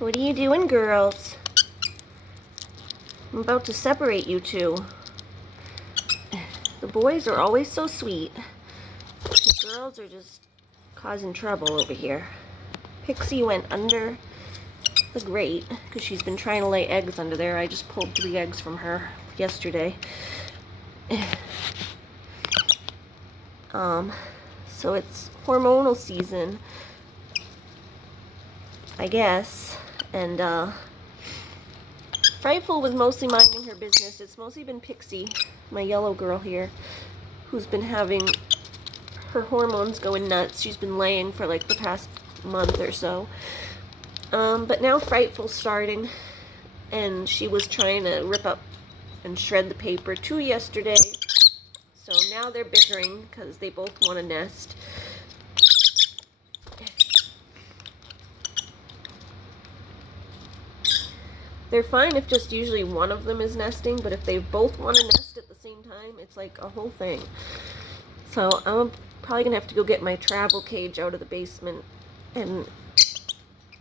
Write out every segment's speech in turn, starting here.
What are you doing, girls? I'm about to separate you two. The boys are always so sweet. The girls are just causing trouble over here. Pixie went under the grate because she's been trying to lay eggs under there. I just pulled 3 eggs from her yesterday. So it's hormonal season, I guess, and Frightful was mostly minding her business. It's mostly been Pixie, my yellow girl here, who's been having her hormones going nuts. She's been laying for like the past month or so. But now Frightful's starting, and she was trying to rip up and shred the paper too yesterday. So now they're bickering because they both want to nest. They're fine if just usually one of them is nesting, but if they both want to nest at the same time, it's like a whole thing. So I'm probably going to have to go get my travel cage out of the basement and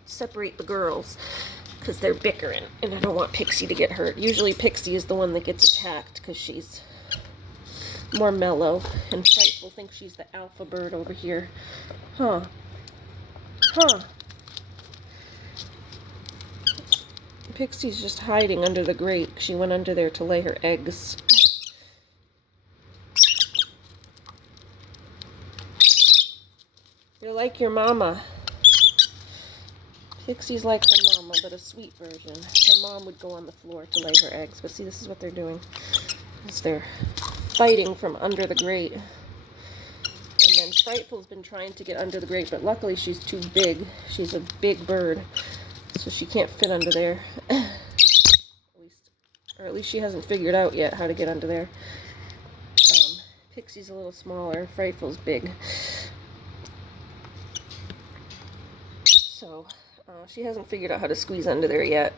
separate the girls because they're bickering, and I don't want Pixie to get hurt. Usually Pixie is the one that gets attacked because she's more mellow, and Frightful thinks she's the alpha bird over here. Huh. Pixie's just hiding under the grate. She went under there to lay her eggs. You're like your mama. Pixie's like her mama, but a sweet version. Her mom would go on the floor to lay her eggs, but see, this is what they're doing. They're fighting from under the grate. And then Frightful's been trying to get under the grate, but luckily she's too big. She's a big bird, so she can't fit under there. At least she hasn't figured out yet how to get under there. Pixie's a little smaller. Frightful's big. So she hasn't figured out how to squeeze under there yet.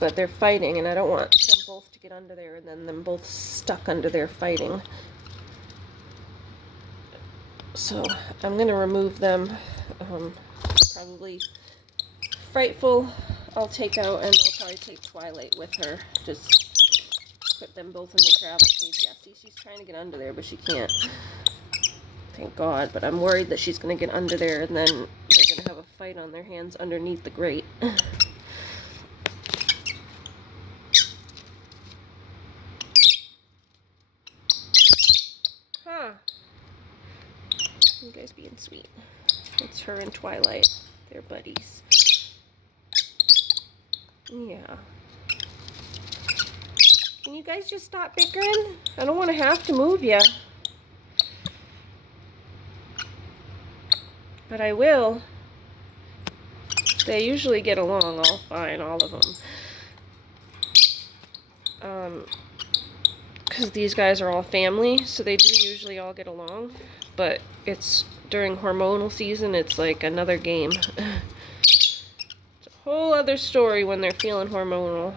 But they're fighting, and I don't want them both to get under there and then them both stuck under there fighting. So I'm going to remove them. Probably Frightful I'll take out, and I'll probably take Twilight with her. Just put them both in the travel cage. Yeah, see, she's trying to get under there, but she can't. Thank God, but I'm worried that she's going to get under there, and then they're going to have a fight on their hands underneath the grate. Huh. You guys being sweet. It's her and Twilight. They're buddies. Yeah. Can you guys just stop bickering? I don't want to have to move you. But I will. They usually get along all fine, all of them. Because these guys are all family, so they do usually all get along. But it's during hormonal season, it's like another game. It's a whole other story when they're feeling hormonal.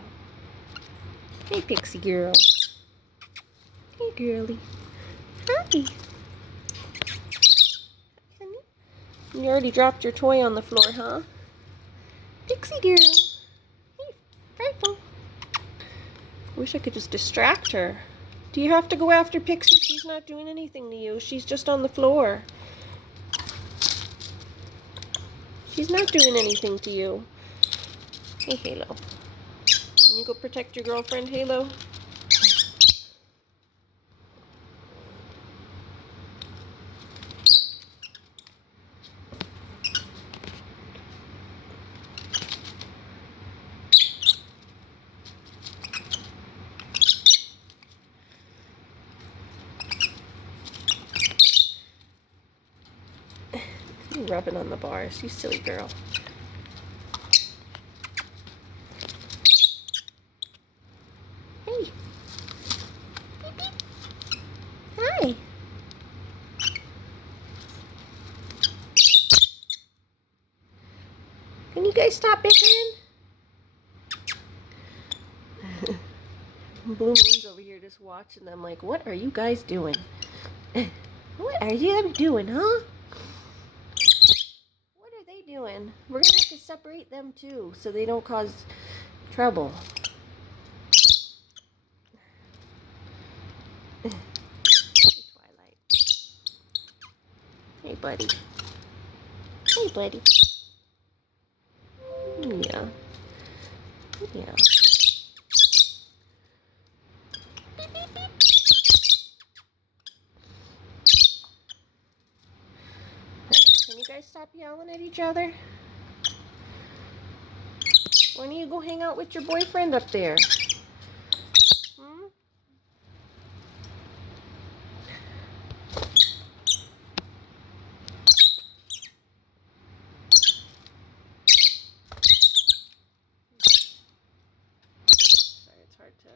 Hey, Pixie girl. Hey, girly. Hi. Honey. You already dropped your toy on the floor, huh? Pixie girl. Hey, Frightful. Wish I could just distract her. Do you have to go after Pixie? She's not doing anything to you. She's just on the floor. She's not doing anything to you. Hey, Halo. Can you go protect your girlfriend, Halo? You rubbing on the bars, you silly girl. Hey. Beep, beep. Hi. Can you guys stop bickering? Blue Moon's over here just watching them like, what are you guys doing? What are you doing, huh? What are they doing? going. We're going to have to separate them too so they don't cause trouble. Twilight. Hey, buddy. Hey, buddy. Yeah. Yeah. Can you guys stop yelling at each other? Why don't you go hang out with your boyfriend up there? Hmm? Sorry, it's hard to...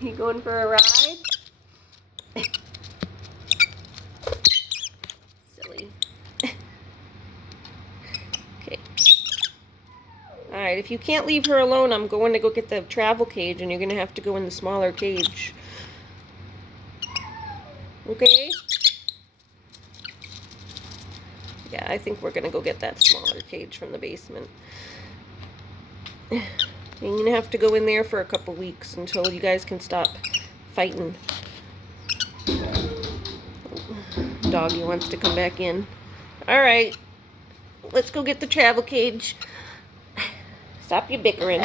You going for a ride? Silly. Okay. Alright, if you can't leave her alone, I'm going to go get the travel cage, and you're going to have to go in the smaller cage. Okay? Yeah, I think we're going to go get that smaller cage from the basement. You're going to have to go in there for a couple weeks until you guys can stop fighting. Doggy wants to come back in. Alright, let's go get the travel cage. Stop your bickering.